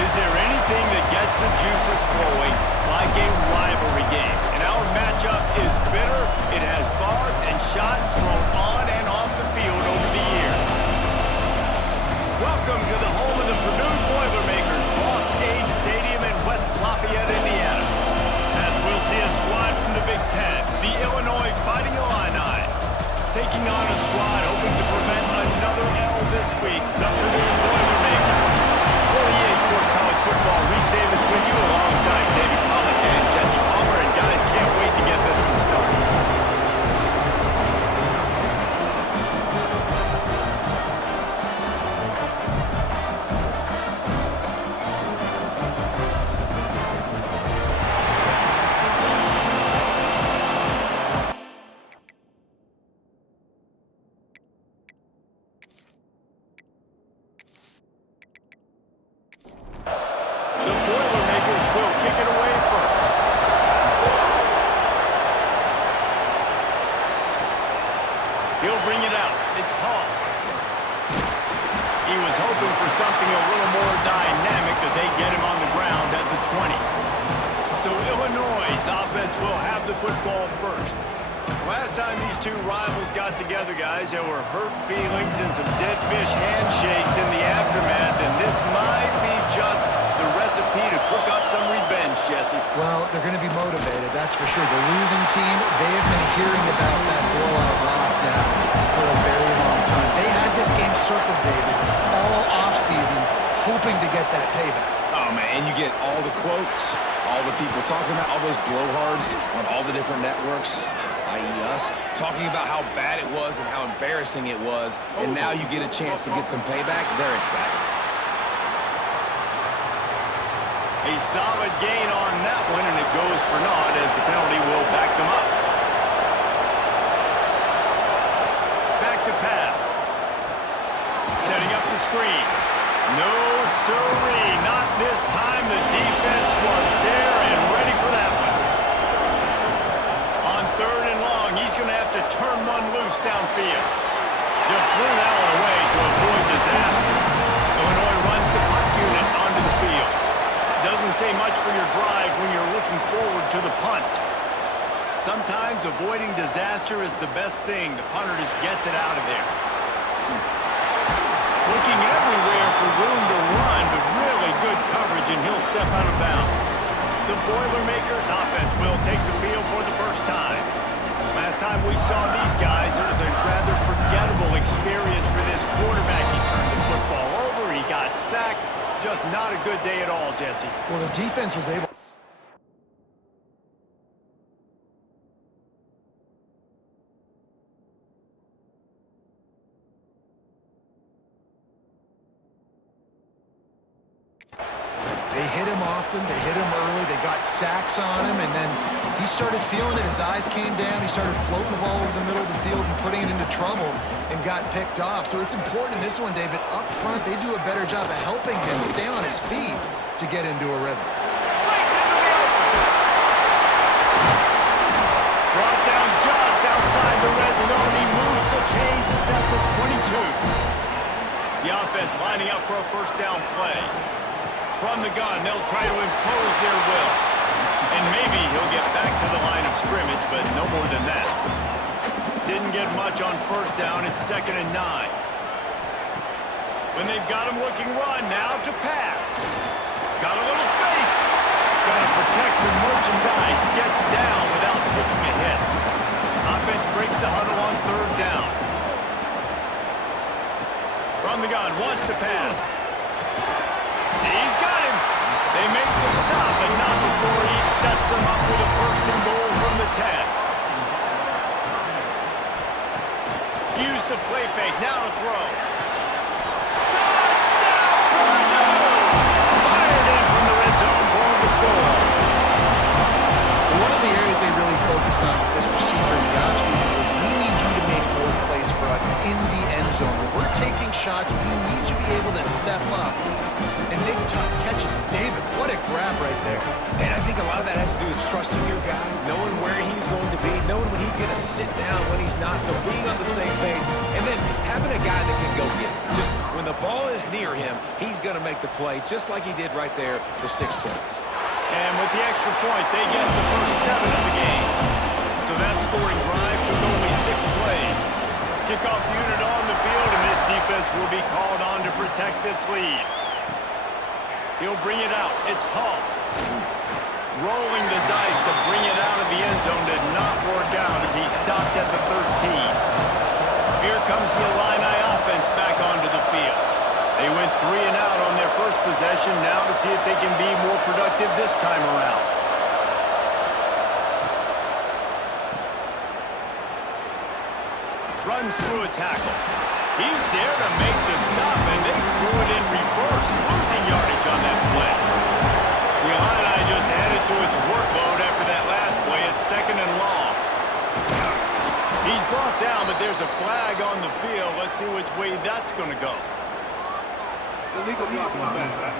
Is there anything that gets the juices flowing like a rivalry game? And our matchup is bitter. It has barbs and shots thrown on and off the field over the years. Welcome to the home of the Purdue Boilermakers, Ross Age Stadium in West Lafayette, Indiana. As we'll see a squad from the Big Ten, the Illinois Fighting Illini, taking on a squad hoping to prevent another L this week, the Purdue Boilermakers. For EA Sports College Football, Reese Davis with you alongside David Pollack and Jesse Palmer. And guys, can't wait to get this one started. He'll bring it out. It's Hall. He was hoping for something a little more dynamic, that they get him on the ground at the 20. So Illinois' offense will have the football first. Last time these two rivals got together, guys, there were hurt feelings and some dead fish handshakes in the aftermath, and this might be just the recipe to cook up some revenge, Jesse. Well, they're going to be motivated, that's for sure. The losing team, they have been hearing about that blowout loss now for a very long time. They had this game circled, David, all offseason, hoping to get that payback. Oh, man, and you get all the quotes, all the people talking about all those blowhards on all the different networks, i.e. us, talking about how bad it was and how embarrassing it was, and now you get a chance to get some payback. They're excited. A solid gain on that one, and it goes for naught as the penalty will back them up. Back to pass. Setting up the screen. No, sirree, not this time. The defense was there and ready for that one. On 3rd and long, he's going to have to turn one loose downfield. Just threw that one away to avoid disaster. Illinois runs the punt unit onto the field. Doesn't say much for your drive when you're looking forward to the punt. Sometimes avoiding disaster is the best thing. The punter just gets it out of there. Looking everywhere for room to run, but really good coverage, and he'll step out of bounds. The Boilermakers offense will take the field for the first time. Last time we saw these guys, it was a rather forgettable experience for this quarterback. He turned the football over, he got sacked. Just not a good day at all, Jesse. Well, the defense was able... They hit him often, they hit him early, they got sacks on him, and then he started feeling it. His eyes came down, he started floating the ball over the middle of the field and putting it into trouble and got picked off. So it's important in this one, David, up front, they do a better job of helping him stay on his feet to get into a rhythm. Brought down just outside the red zone. He moves the chains. It's at the 22. The offense lining up for a first down play. From the gun, they'll try to impose their will. And maybe he'll get back to the line of scrimmage, but no more than that. Didn't get much on first down. It's 2nd and 9. When they've got him looking run, now to pass. Got a little space. Got to protect the merchandise. Gets down without taking a hit. Offense breaks the huddle on 3rd down. From the gun, wants to pass. He's got him. They make the stop, but not before he sets them up with a 1st and goal from the 10. Use the play fake. Now to throw. Touchdown, Purdue! Fired in from the red zone for the score. One of the areas they really focused on with this receiver in the offseason was we need you to make more plays for us in the end zone. When we're taking shots, we need to be able to step up and make tough catches. And David, what a grab right there. And I think a lot of that has to do with trusting your guy, knowing where he's going to be, knowing when he's going to sit down, when he's not. So being on the same page, and then having a guy that can go get it. Just when the ball is near him, he's going to make the play, just like he did right there for 6 points. And with the extra point, they get the first 7 of the game. So that scoring drive took only 6 plays. Kickoff unit on the field, and this defense will be called on to protect this lead. He'll bring it out. It's Hall. Rolling the dice to bring it out of the end zone did not work out as he stopped at the 13. Here comes the Illini offense back onto the field. They went 3 and out on their first possession, now to see if they can be more productive this time around. Runs through a tackle. He's there to make the stop, and they threw it in reverse, losing yardage on that play. The Illini just added to its workload after that last play. It's 2nd and long. He's brought down, but there's a flag on the field. Let's see which way that's going to go. Illegal block on the back.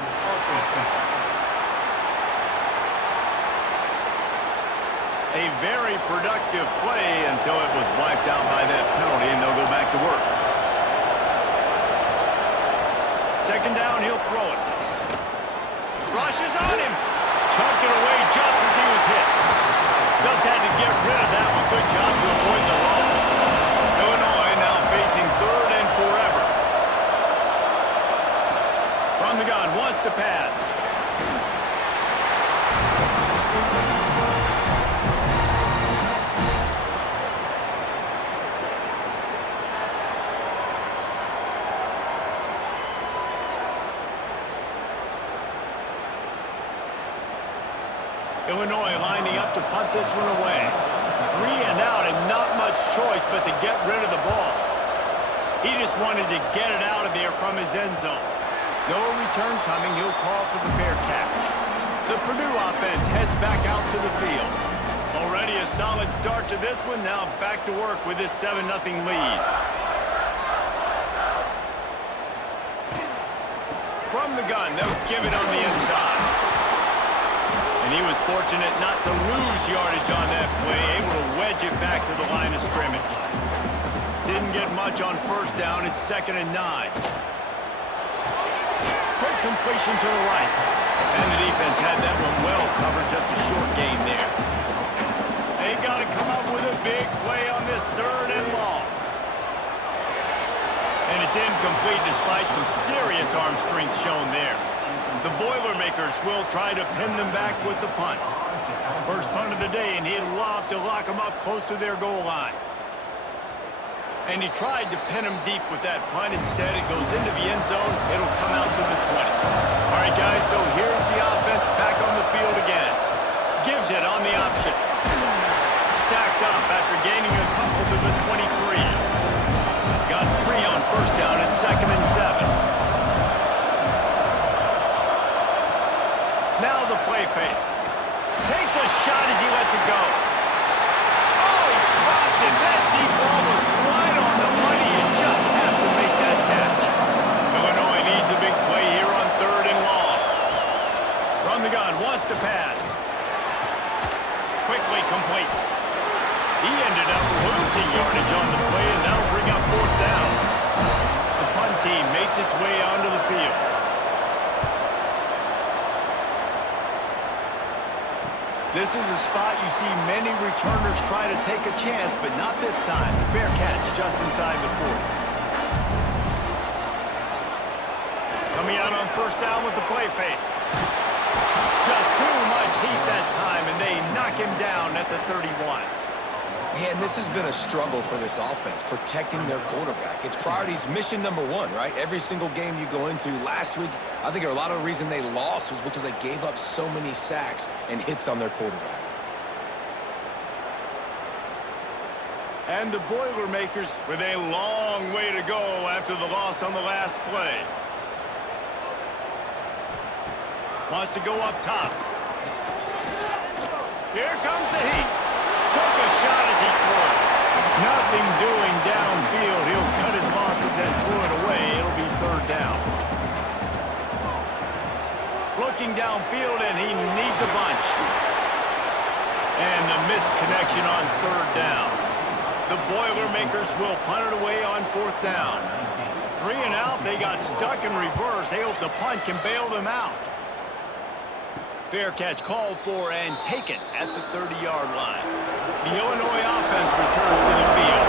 A very productive play until it was wiped out by that penalty, and they'll go back to work. 2nd down, he'll throw it. Rushes on him. Chunked it away just as he was hit. Just had to get rid of that one. Good job to avoid the loss. Illinois now facing 3rd and forever. From the gun, wants to pass. Illinois lining up to punt this one away. 3 and out and not much choice but to get rid of the ball. He just wanted to get it out of there from his end zone. No return coming. He'll call for the fair catch. The Purdue offense heads back out to the field. Already a solid start to this one. Now back to work with this 7-0 lead. From the gun, they'll give it on the inside. And he was fortunate not to lose yardage on that play, able to wedge it back to the line of scrimmage. Didn't get much on 1st down. It's 2nd and 9. Quick completion to the right. And the defense had that one well covered, just a short game there. They got to come up with a big play on this 3rd and long. And it's incomplete despite some serious arm strength shown there. The Boilermakers will try to pin them back with the punt. First punt of the day, and he'd love to lock them up close to their goal line. And he tried to pin him deep with that punt. Instead, it goes into the end zone. It'll come out to the 20. All right, guys, so here's the offense back on the field again. Gives it on the option. Stacked up after gaining a couple to the 23. Got 3 on 1st down at 2nd and 7. Now the play fake. Takes a shot as he lets it go. Oh, he dropped it. That deep ball was right on the money. You just have to make that catch. Illinois needs a big play here on 3rd and long. From the gun, wants to pass. Quickly complete. He ended up losing yardage on the play, and that'll bring up 4th down. The punt team makes its way onto the field. This is a spot you see many returners try to take a chance, but not this time. A fair catch just inside the 40. Coming out on 1st down with the play fake. Just too much heat that time, and they knock him down at the 31. Man, this has been a struggle for this offense, protecting their quarterback. It's priorities, mission number 1, right? Every single game you go into. Last week, I think a lot of the reason they lost was because they gave up so many sacks and hits on their quarterback. And the Boilermakers with a long way to go after the loss on the last play. Wants to go up top. Here comes the heat. Took a shot as he threw it. Nothing doing downfield. He'll cut his losses at looking downfield, and he needs a bunch. And the missed connection on third down. The Boilermakers will punt it away on fourth down. 3 and out, they got stuck in reverse. They hope the punt can bail them out. Fair catch called for and taken at the 30-yard line. The Illinois offense returns to the field.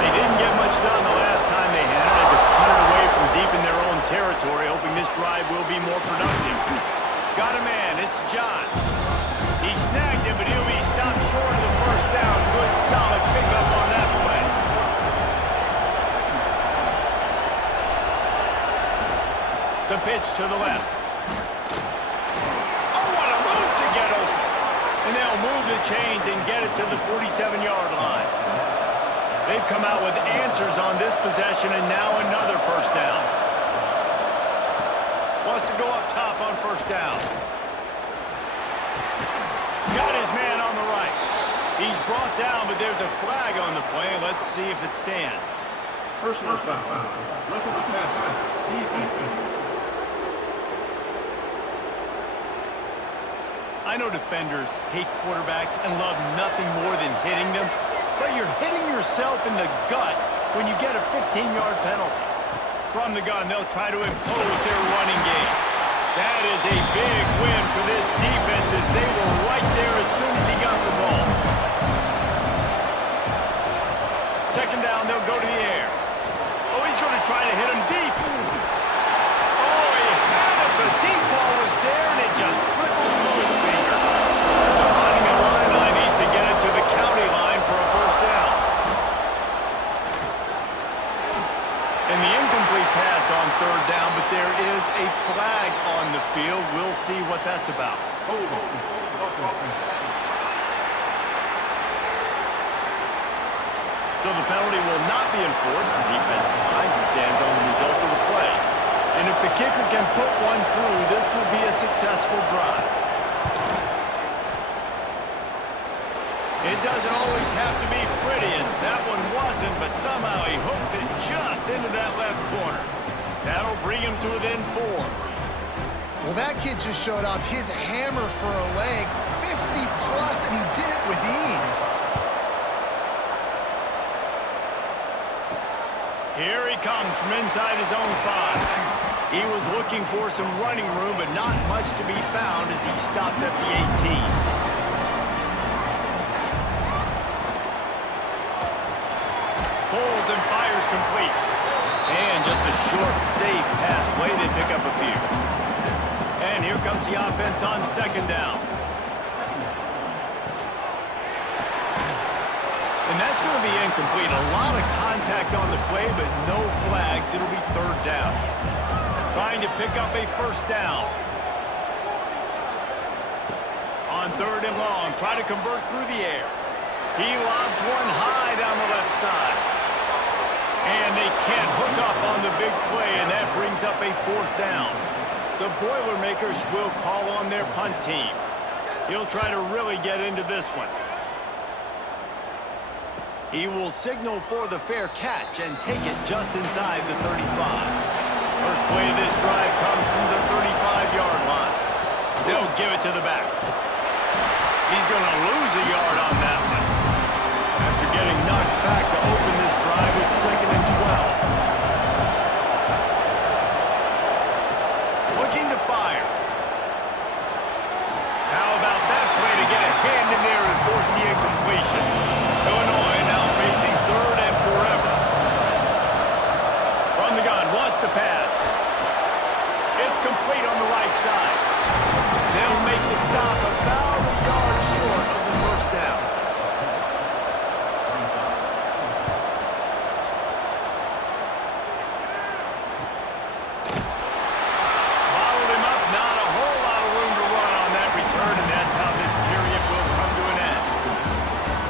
They didn't get much done the last time they had it. Had to punt it away from deep in their own territory, hoping this drive will be more productive. Got a man, it's John. He snagged him, but he'll be stopped short of the first down. Good, solid pickup on that play. The pitch to the left. Oh, what a move to get open. And they'll move the chains and get it to the 47-yard line. They've come out with answers on this possession, and now another first down. Wants to go up top on first down. Got his man on the right. He's brought down, but there's a flag on the play. Let's see if it stands. Personal foul. Roughing the passer. Defense. I know defenders hate quarterbacks and love nothing more than hitting them, but you're hitting yourself in the gut when you get a 15-yard penalty. From the gun, they'll try to impose their running game. That is a big win for this defense as they were right there as soon as he got the ball. Second down, they'll go to the air. Oh, he's going to try to hit him deep. Oh, he had it. The deep ball was there, and it just trickled through his fingers. They're finding a line needs to get it to the county line for a first down. And the incomplete pass on third down, but there is a flag on the field. We'll see what that's about. Hold on. So the penalty will not be enforced. The defense declines and stands on the result of the play. And if the kicker can put one through, this will be a successful drive. It doesn't always have to be pretty, and that one wasn't, but somehow he hooked it just into that left corner. That'll bring him to within 4. Well, that kid just showed off his hammer for a leg, 50-plus, and he did it with ease. Here he comes from inside his own 5. He was looking for some running room, but not much to be found as he stopped at the 18. Pulls and fires complete. And just a short, safe pass play. They pick up a few. And here comes the offense on second down. And that's going to be incomplete. A lot of contact on the play, but no flags. It'll be third down. Trying to pick up a first down. On third and long, try to convert through the air. He lobs one high down the left side. And they can't hook up on the big play, and that brings up a fourth down. The Boilermakers will call on their punt team. He'll try to really get into this one. He will signal for the fair catch and take it just inside the 35. First play of this drive comes from the 35-yard line. They'll give it to the back. He's going to lose a yard on that one. After getting knocked back to open this drive with 2nd and 12. Looking to fire. How about that play to get a hand in there and force the incompletion? Illinois now facing third and forever. From the gun, wants to pass. It's complete on the right side. They'll make the stop about a yard short of the first down. Bottled him up, not a whole lot of room to run on that return, and that's how this period will come to an end.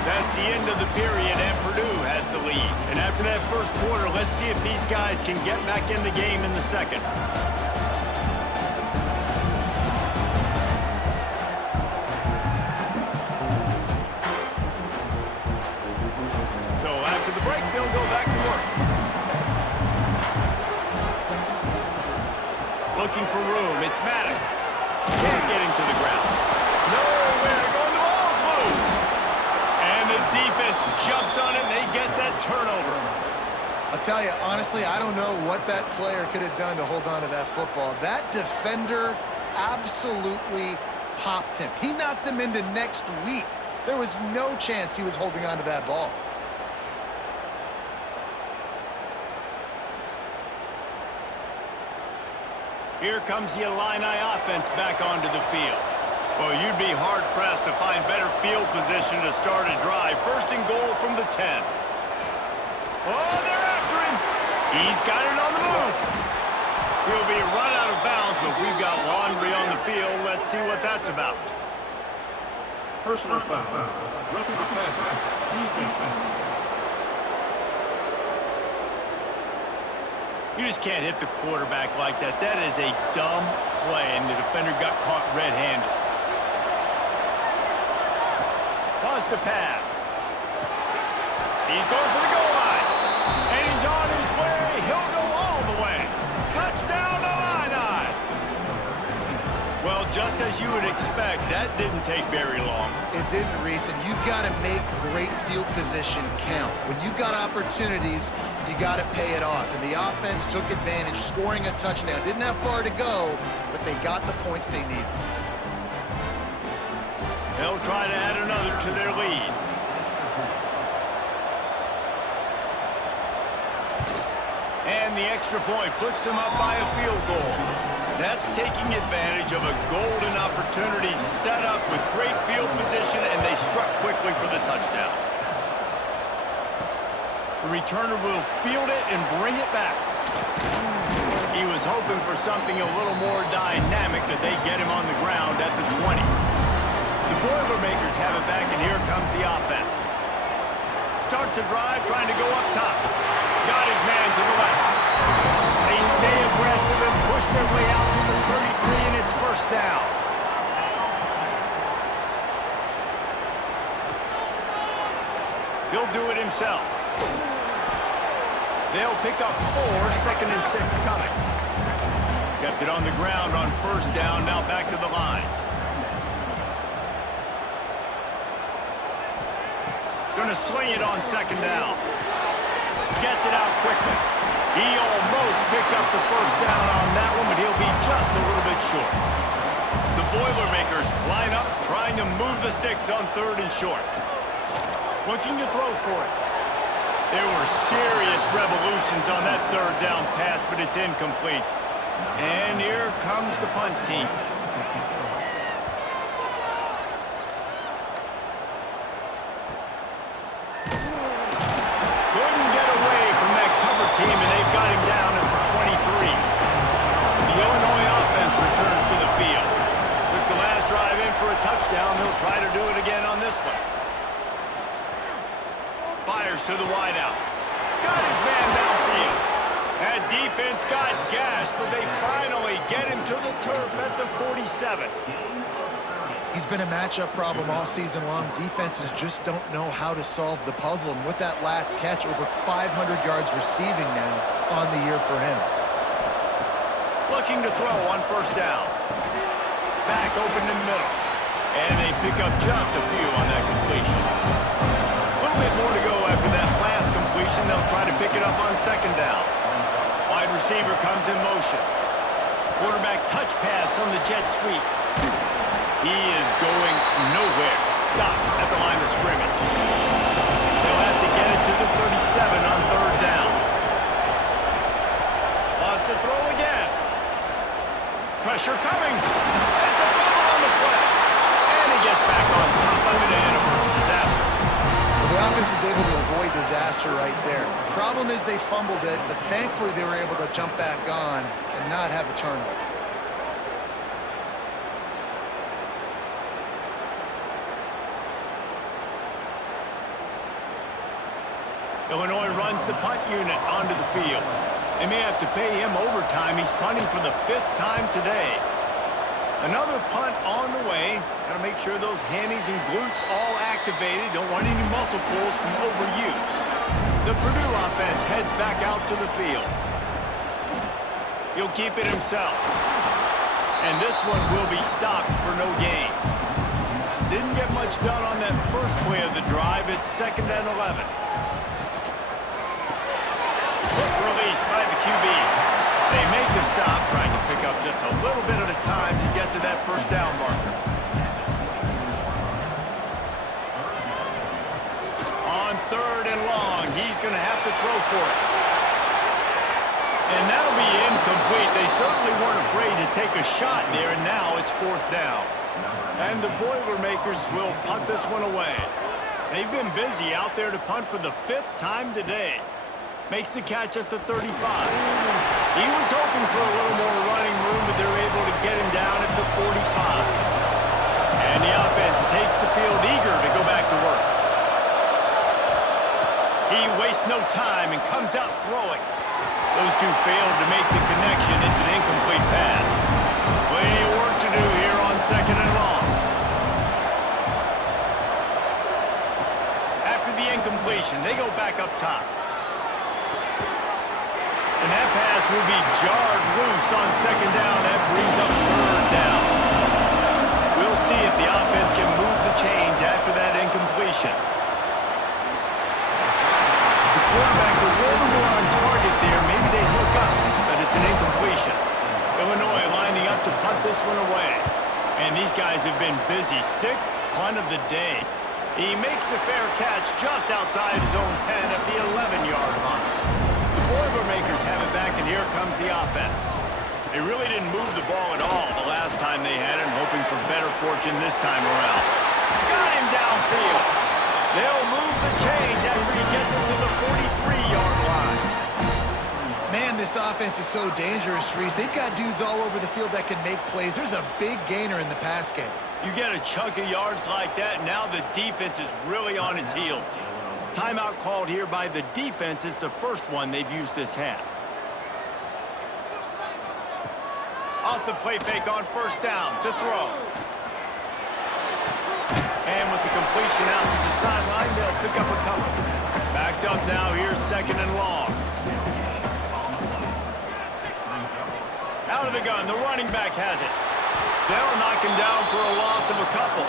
That's the end of the period, and Purdue has the lead. And after that first quarter, let's see if these guys can get back in the game in the second. So after the break, they'll go back to work. Looking for room, it's Maddox. Can't get him to the ground. Nowhere to go, and the ball's loose. And the defense jumps on it, and they get that turnover. I'll tell you, honestly, I don't know what that player could have done to hold on to that football. That defender absolutely popped him. He knocked him into next week. There was no chance he was holding on to that ball. Here comes the Illini offense back onto the field. Well, you'd be hard-pressed to find better field position to start a drive. First and goal from the 10. Oh, they're after him. He's got it on the move. He'll be run out of bounds, but we've got laundry on the field. Let's see what that's about. Personal foul. Roughing the passer. Defense. You just can't hit the quarterback like that. That is a dumb play, and the defender got caught red-handed. Lost the pass. He's going for the goal line. And he's on his way. He'll go all the way. Touchdown, Illini. Well, just as you would expect, that didn't take very long. It didn't, Reese, and you've got to make great field position count. When you've got opportunities, you got to pay it off. And the offense took advantage, scoring a touchdown. Didn't have far to go, but they got the points they needed. They'll try to add another to their lead. And the extra point puts them up by a field goal. That's taking advantage of a golden opportunity set up with great field position, and they struck quickly for the touchdown. The returner will field it and bring it back. He was hoping for something a little more dynamic, that they get him on the ground at the 20. The Boilermakers have it back, and here comes the offense. Starts a drive, trying to go up top. Got his man to the left. They stay aggressive and push their way out to the 33, and it's first down. He'll do it himself. They'll pick up 4, second and 6 coming. Kept it on the ground on first down, now back to the line. Gonna sling it on second down. Gets it out quickly. He almost picked up the first down on that one, but he'll be just a little bit short. The Boilermakers line up, trying to move the sticks on third and short. Looking to throw for it. There were serious revolutions on that third down pass, but it's incomplete. And here comes the punt team. Couldn't get away from that cover team, and they've got him down at the 23. The Illinois offense returns to the field. Took the last drive in for a touchdown. They'll try to do it again on this one. Fires to the wideout. Got his man downfield. That defense got gashed, but they finally get him to the turf at the 47. He's been a matchup problem all season long. Defenses just don't know how to solve the puzzle. And with that last catch, over 500 yards receiving now on the year for him. Looking to throw on first down. Back open in the middle. And they pick up just a few on that completion. A little bit more to go after that last completion. They'll try to pick it up on second down. Wide receiver comes in motion. Quarterback touch pass on the jet sweep. He is going nowhere. Stop at the line of scrimmage. They'll have to get it to the 37 on third down. Lost to throw again. Pressure coming. It's a fumble on the play. And he gets back on top of it, and a first disaster. Well, the offense is able to avoid disaster right there. Problem is they fumbled it, but thankfully they were able to jump back on and not have a turnover. Illinois runs the punt unit onto the field. They may have to pay him overtime. He's punting for the 5th time today. Another punt on the way. Got to make sure those hammies and glutes all activated. Don't want any muscle pulls from overuse. The Purdue offense heads back out to the field. He'll keep it himself. And this one will be stopped for no gain. Didn't get much done on that first play of the drive. It's 2nd and 11. Quick release by the QB. They make the stop, trying to pick up just a little bit at a time to get to that first down marker. On 3rd and long, he's going to have to throw for it. And that'll be incomplete. They certainly weren't afraid to take a shot there, and now it's 4th down. And the Boilermakers will punt this one away. They've been busy out there to punt for the 5th time today. Makes the catch at the 35. He was hoping for a little more running room, but they're able to get him down at the 45. And the offense takes the field eager to go back to work. He wastes no time and comes out throwing. Those two failed to make the connection. It's an incomplete pass. Plenty of work to do here on 2nd and long. After the incompletion, they go back up top. And that pass will be jarred loose on 2nd down. That brings up 3rd down. We'll see if the offense can move the chains after that incompletion. The quarterback's a little more on target there. Maybe they hook up, but it's an incompletion. Illinois lining up to punt this one away. And these guys have been busy. 6th punt of the day. He makes the fair catch just outside his own 10 at the 11-yard line. The Boilermakers have it back, and here comes the offense. They really didn't move the ball at all the last time they had it, hoping for better fortune this time around. Got him downfield. They'll move the chains after he gets it to the 43-yard line. Man, this offense is so dangerous, Reese. They've got dudes all over the field that can make plays. There's a big gainer in the pass game. You get a chunk of yards like that, now the defense is really on its heels. Timeout called here by the defense. It's the first one they've used this half. Off the play fake on 1st down to throw. And with the completion out to the sideline, they'll pick up a couple. Backed up now, here's 2nd and long. Out of the gun, the running back has it. They'll knock him down for a loss of a couple.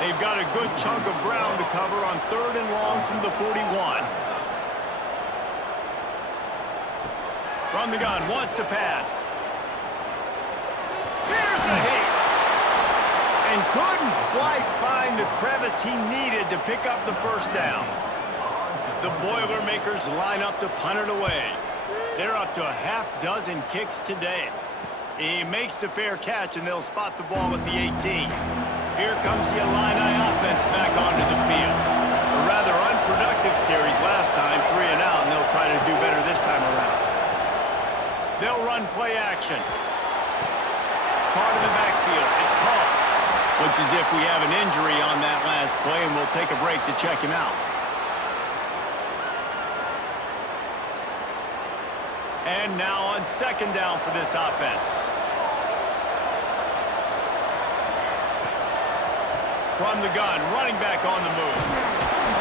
They've got a good chunk of ground to cover on 3rd and long from the 41. From the gun, wants to pass. Here's a hit. And couldn't quite find the crevice he needed to pick up the 1st down. The Boilermakers line up to punt it away. They're up to a half-dozen kicks today. He makes the fair catch, and they'll spot the ball at the 18. Here comes the Illini offense back onto the field. A rather unproductive series last time, 3 and out, and they'll try to do better this time around. They'll run play action. Part of the backfield, it's Paul. Looks as if we have an injury on that last play, and we'll take a break to check him out. And now on 2nd down for this offense. From the gun, running back on the move.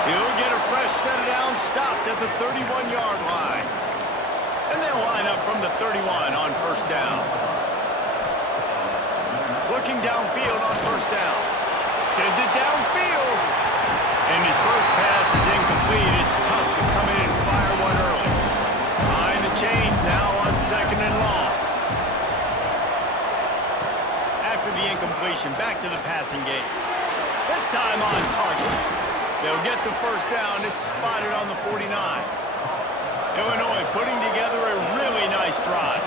He'll get a fresh set of downs, stopped at the 31-yard line. And they'll line up from the 31 on 1st down. Looking downfield on 1st down. Sends it downfield. And his first pass is incomplete. It's tough to come in and fire one early. Behind the chains now on 2nd and long. After the incompletion, back to the passing game. This time on target. They'll get the 1st down. It's spotted on the 49. Illinois putting together a really nice drive.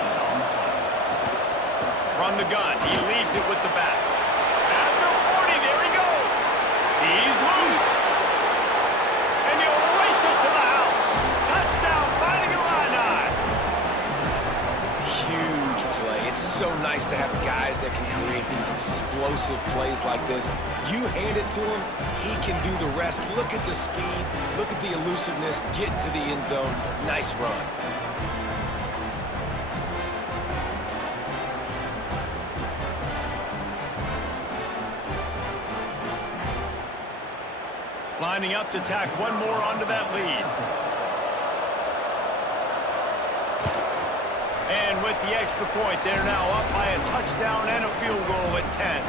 From the gun, he leaves it with the back. At the 40, there he goes. He's loose. And he'll race it to the house. Touchdown, Fighting Illini. Huge play. It's so nice to have guys that can create these explosive plays like this. You hand it to him, he can do the rest. Look at the speed. Look at the elusiveness. Get into the end zone. Nice run. Lining up to tack one more onto that lead. And with the extra point, they're now up by a touchdown and a field goal at 10.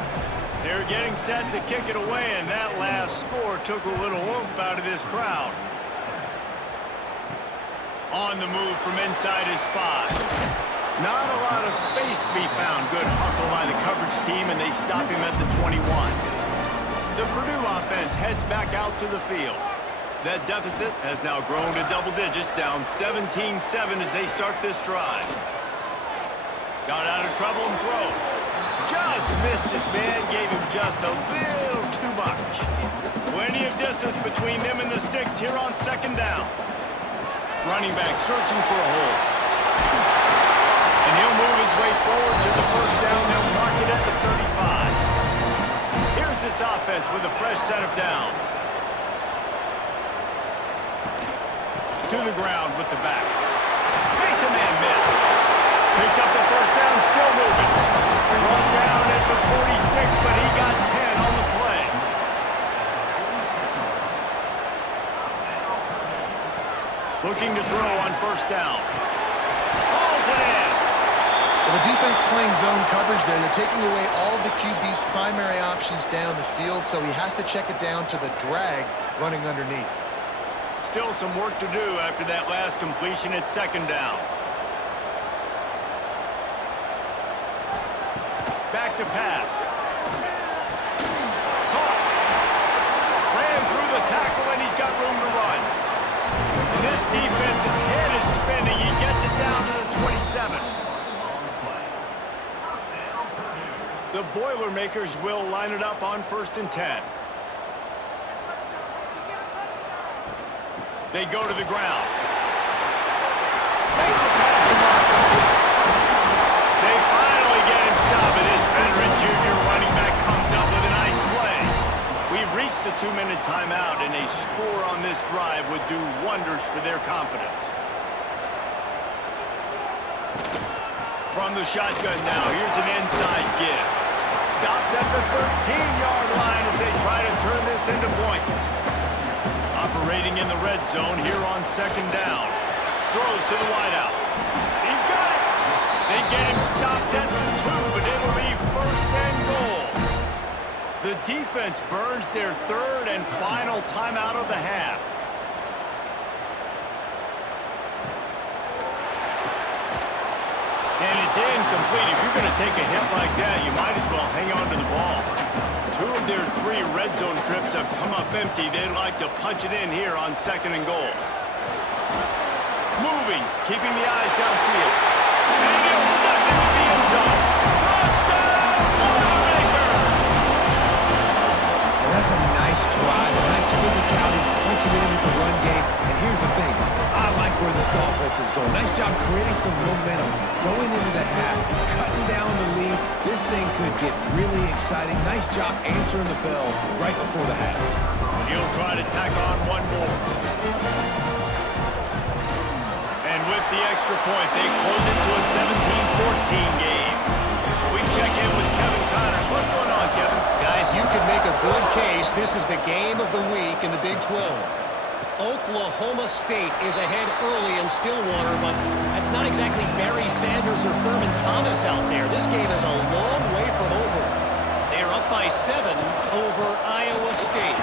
They're getting set to kick it away, and that last score took a little oomph out of this crowd. On the move from inside his 5. Not a lot of space to be found. Good hustle by the coverage team, and they stop him at the 21. The Purdue offense heads back out to the field. That deficit has now grown to double digits, down 17-7 as they start this drive. Got out of trouble and throws. Just missed his man, gave him just a little too much. Plenty of distance between them and the sticks here on second down. Running back searching for a hole. And he'll move his way forward to the first down. They'll mark it at the 35. Here's this offense with a fresh set of downs. To the ground with the back. Makes a man miss. Picks up the first down, still moving. Brought down at the 46, but he got 10 on the play. Looking to throw on first down. Hauls it in. Well, the defense playing zone coverage there. They're taking away all of the QB's primary options down the field, so he has to check it down to the drag running underneath. Still some work to do after that last completion at second down. Back to pass. Caught. Ran through the tackle, and he's got room to run. And this defense's head is spinning. He gets it down to the 27. The Boilermakers will line it up on 1st and 10. They go to the ground. Makes a pass to Markham. They finally get him stopped, and his veteran junior running back comes up with a nice play. We've reached the 2-minute timeout, and a score on this drive would do wonders for their confidence. From the shotgun now, here's an inside give. Stopped at the 13-yard line as they try to turn this into points. Operating in the red zone here on second down. Throws to the wideout. He's got it. They get him stopped at the 2, but it'll be 1st and goal. The defense burns their 3rd and final timeout of the half. And it's incomplete. If you're going to take a hit like that, you might as well hang on to the ball. 2 of their 3 red zone trips have come up empty. They'd like to punch it in here on 2nd and goal. Moving, keeping the eyes downfield. And he'll step into the end zone. Touchdown, Boilermaker! And that's a nice drive, a nice physicality, punching it in with the run game. And here's the thing, I like where this offense is going. Nice job creating some momentum, going into the half, cutting down the lead. This thing could get really exciting. Nice job answering the bell right before the half. He'll try to tack on one more. And with the extra point, they close it to a 17-14 game. We check in with Kevin Connors. What's going on, Kevin? Guys, you could make a good case. This is the game of the week in the Big 12. Oklahoma State is ahead early in Stillwater, but that's not exactly Barry Sanders or Thurman Thomas out there. This game is a long way from over. They're up by 7 over Iowa State.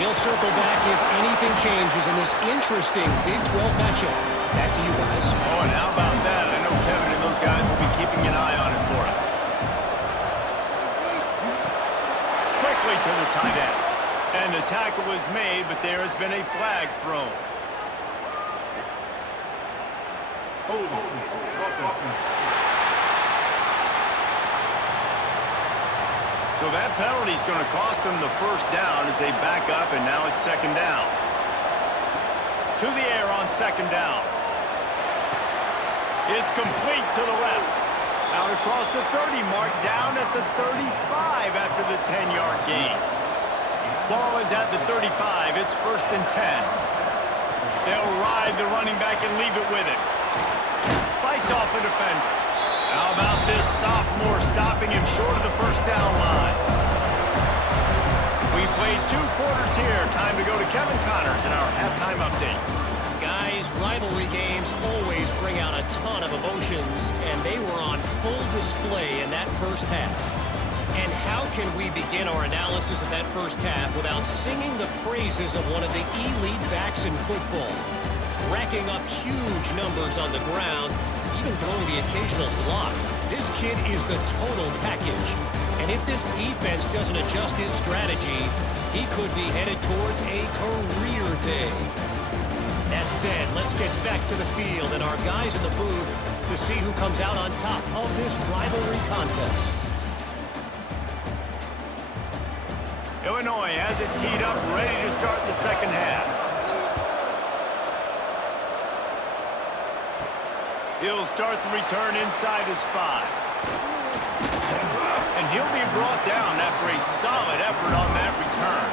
We'll circle back if anything changes in this interesting Big 12 matchup. Back to you guys. Oh, and how about that? I know Kevin and those guys will be keeping an eye on it for us. Quickly to the tight end. And the tackle was made, but there has been a flag thrown. Hold on. So that penalty is going to cost them the first down as they back up, and now it's second down. To the air on second down. It's complete to the left. Out across the 30 mark, down at the 35 after the 10-yard gain. Ball is at the 35. It's 1st and 10. They'll ride the running back and leave it with it. Fights off a defender. How about this sophomore stopping him short of the first down line? We've played 2 quarters here. Time to go to Kevin Connors in our halftime update. Guys, rivalry games always bring out a a ton of emotions, and they were on full display in that first half. And how can we begin our analysis of that first half without singing the praises of one of the elite backs in football? Racking up huge numbers on the ground, even throwing the occasional block. This kid is the total package. And if this defense doesn't adjust his strategy, he could be headed towards a career day. That said, let's get back to the field and our guys in the booth to see who comes out on top of this rivalry contest. Illinois has it teed up, ready to start the second half. He'll start the return inside his 5. And he'll be brought down after a solid effort on that return.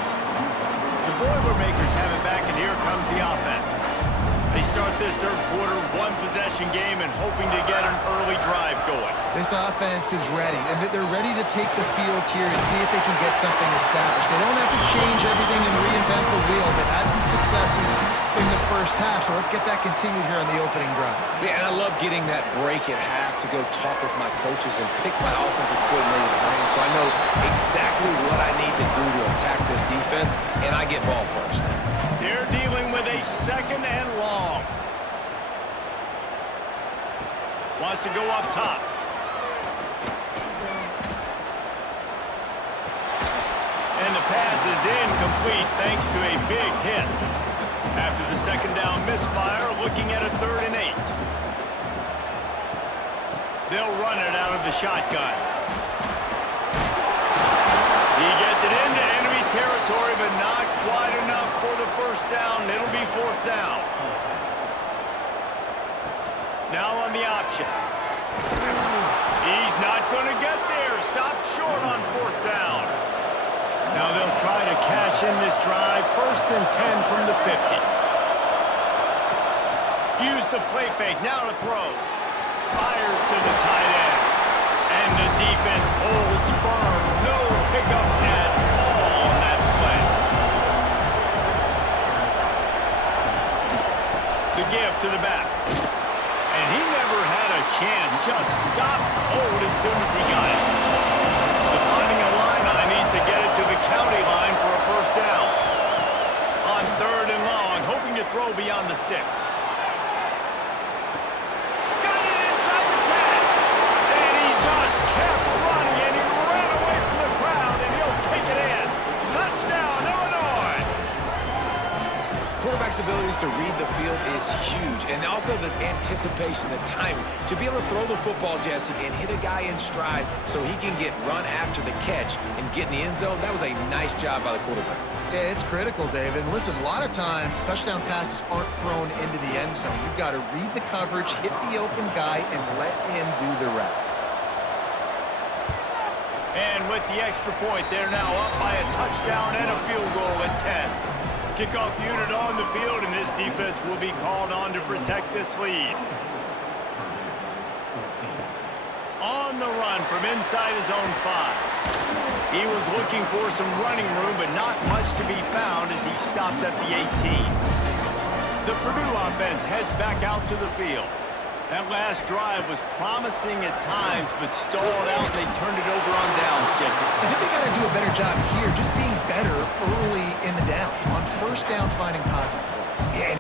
The Boilermakers have it back, and here comes the offense. They start this third quarter one-possession game and hoping to get an early drive going. This offense is ready, and they're ready to take the field here and see if they can get something established. They don't have to change everything and reinvent the wheel. They've had some successes in the first half, so let's get that continued here on the opening drive. Yeah, and I love getting that break at half to go talk with my coaches and pick my offensive coordinator's brain so I know exactly what I need to do to attack this defense, and I get ball first. They're dealing with a second and long. Wants to go up top. And the pass is incomplete thanks to a big hit. After the second down misfire, looking at a 3rd and 8. They'll run it out of the shotgun. He gets it into enemy territory, but not quite enough for the first down. It'll be 4th down. Now on the option. He's not going to get there. Stopped short on 4th down. Now they'll try to cash in this drive. 1st and 10 from the 50. Use the play fake. Now to throw. Fires to the tight end. And the defense holds firm. No pickup at all on that play. The give to the back. And he never had a chance. Just stopped cold as soon as he got it. The finding a line needs to get it to the county line for a first down. On 3rd and long, hoping to throw beyond the sticks. Got it inside the 10. And he just kept running, and he ran away from the crowd, and he'll take it in. Touchdown, Illinois! Quarterback's abilities to read the field is huge, and also the anticipation, the timing. To be able to throw the football, Jesse, and hit a guy in stride so he can get run after the catch and get in the end zone, that was a nice job by the quarterback. Yeah, it's critical, David. And listen, a lot of times, touchdown passes aren't thrown into the end zone. You've got to read the coverage, hit the open guy, and let him do the rest. And with the extra point, they're now up by a touchdown and a field goal at 10. Kickoff unit on the field, and this defense will be called on to protect this lead. On the run from inside his own 5. He was looking for some running room, but not much to be found as he stopped at the 18. The Purdue offense heads back out to the field. That last drive was promising at times, but stalled out. They turned it over on downs, Jesse. I think they got to do a better job here, just being better early in the downs. On 1st down, finding positive plays. Yeah.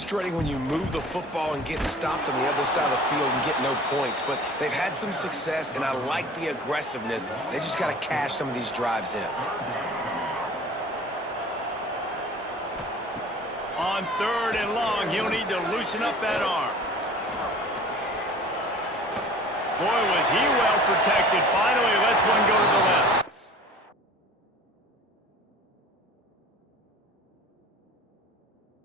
Frustrating when you move the football and get stopped on the other side of the field and get no points, but they've had some success, and I like the aggressiveness. They just got to cash some of these drives in. On 3rd and long, he'll need to loosen up that arm. Boy, was he well protected. Finally, lets one go to the left.